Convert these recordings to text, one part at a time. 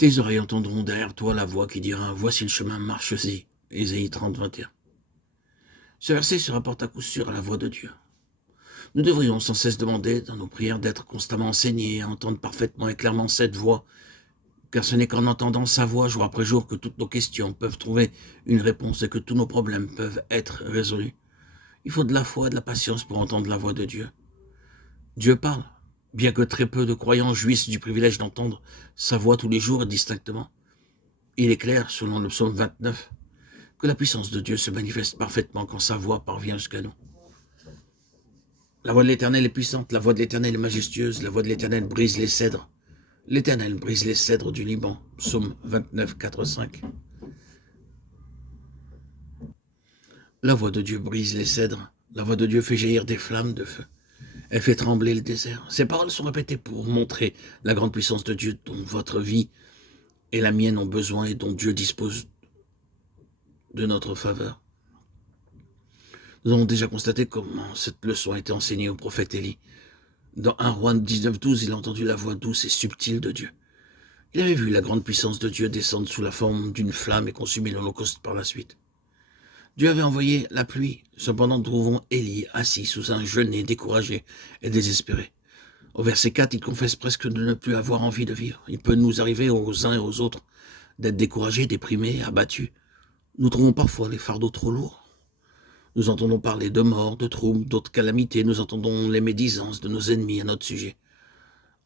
Tes oreilles entendront derrière toi la voix qui dira « Voici le chemin, marche-y ». Ésaïe 30, 21. Ce verset se rapporte à coup sûr à la voix de Dieu. Nous devrions sans cesse demander dans nos prières d'être constamment enseignés et à entendre parfaitement et clairement cette voix, car ce n'est qu'en entendant sa voix jour après jour que toutes nos questions peuvent trouver une réponse et que tous nos problèmes peuvent être résolus. Il faut de la foi et de la patience pour entendre la voix de Dieu. Dieu parle, bien que très peu de croyants jouissent du privilège d'entendre sa voix tous les jours et distinctement. Il est clair, selon le psaume 29, que la puissance de Dieu se manifeste parfaitement quand sa voix parvient jusqu'à nous. La voix de l'Éternel est puissante, la voix de l'Éternel est majestueuse, la voix de l'Éternel brise les cèdres. L'Éternel brise les cèdres du Liban, psaume 29, 4, 5. La voix de Dieu brise les cèdres, la voix de Dieu fait jaillir des flammes de feu. Elle fait trembler le désert. Ces paroles sont répétées pour montrer la grande puissance de Dieu dont votre vie et la mienne ont besoin et dont Dieu dispose de notre faveur. Nous avons déjà constaté comment cette leçon a été enseignée au prophète Élie. Dans 1 Roi 19, 12, il a entendu la voix douce et subtile de Dieu. Il avait vu la grande puissance de Dieu descendre sous la forme d'une flamme et consumer l'Holocauste par la suite. Dieu avait envoyé la pluie. Cependant, nous trouvons Élie assis sous un genêt, découragé et désespéré. Au verset 4, il confesse presque de ne plus avoir envie de vivre. Il peut nous arriver aux uns et aux autres d'être découragés, déprimés, abattus. Nous trouvons parfois les fardeaux trop lourds. Nous entendons parler de mort, de troubles, d'autres calamités. Nous entendons les médisances de nos ennemis à notre sujet.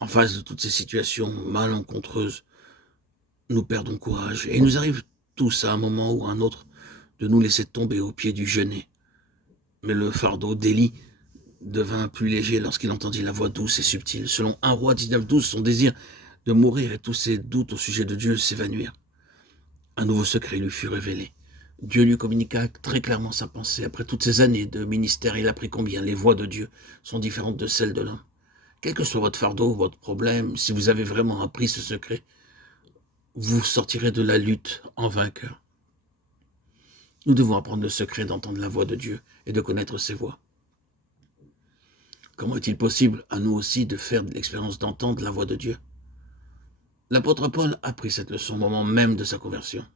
En face de toutes ces situations malencontreuses, nous perdons courage. Et il nous arrive tous à un moment ou à un autre de nous laisser tomber au pied du genêt. Mais le fardeau d'Élie devint plus léger lorsqu'il entendit la voix douce et subtile. Selon 1 Roi 19, 12, son désir de mourir et tous ses doutes au sujet de Dieu s'évanouirent. Un nouveau secret lui fut révélé. Dieu lui communiqua très clairement sa pensée. Après toutes ces années de ministère, il apprit combien les voix de Dieu sont différentes de celles de l'homme. Quel que soit votre fardeau, votre problème, si vous avez vraiment appris ce secret, vous sortirez de la lutte en vainqueur. Nous devons apprendre le secret d'entendre la voix de Dieu et de connaître ses voix. Comment est-il possible à nous aussi de faire l'expérience d'entendre la voix de Dieu? L'apôtre Paul a pris cette leçon au moment même de sa conversion.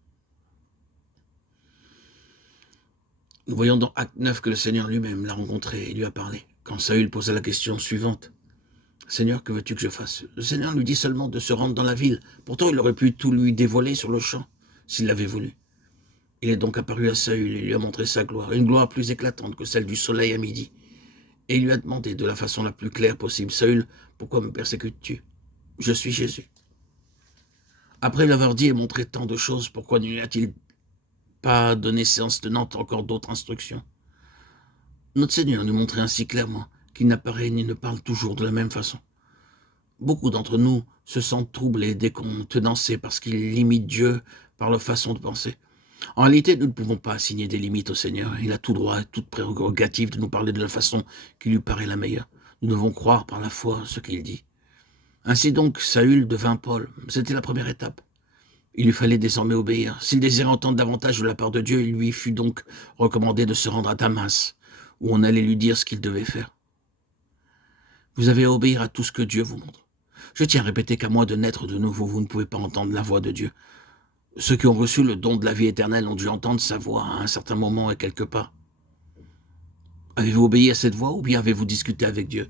Nous voyons dans Acte 9 que le Seigneur lui-même l'a rencontré et lui a parlé. Quand Saül posa la question suivante, « Seigneur, que veux-tu que je fasse ?» Le Seigneur lui dit seulement de se rendre dans la ville. Pourtant, il aurait pu tout lui dévoiler sur le champ, s'il l'avait voulu. Il est donc apparu à Saül et lui a montré sa gloire, une gloire plus éclatante que celle du soleil à midi. Et il lui a demandé de la façon la plus claire possible, « Saül, pourquoi me persécutes-tu? Je suis Jésus. » Après lui avoir dit et montré tant de choses, pourquoi ne lui a-t-il pas donné séance tenante encore d'autres instructions? Notre Seigneur nous montrait ainsi clairement qu'il n'apparaît ni ne parle toujours de la même façon. Beaucoup d'entre nous se sentent troublés, décontenancés parce qu'ils limitent Dieu par leur façon de penser. En réalité, nous ne pouvons pas assigner des limites au Seigneur. Il a tout droit et toute prérogative de nous parler de la façon qui lui paraît la meilleure. Nous devons croire par la foi ce qu'il dit. Ainsi donc, Saül devint Paul. C'était la première étape. Il lui fallait désormais obéir. S'il désirait entendre davantage de la part de Dieu, il lui fut donc recommandé de se rendre à Damas, où on allait lui dire ce qu'il devait faire. Vous avez à obéir à tout ce que Dieu vous montre. Je tiens à répéter qu'à moins de naître de nouveau, vous ne pouvez pas entendre la voix de Dieu. Ceux qui ont reçu le don de la vie éternelle ont dû entendre sa voix à un certain moment et quelque part. Avez-vous obéi à cette voix ou bien avez-vous discuté avec Dieu?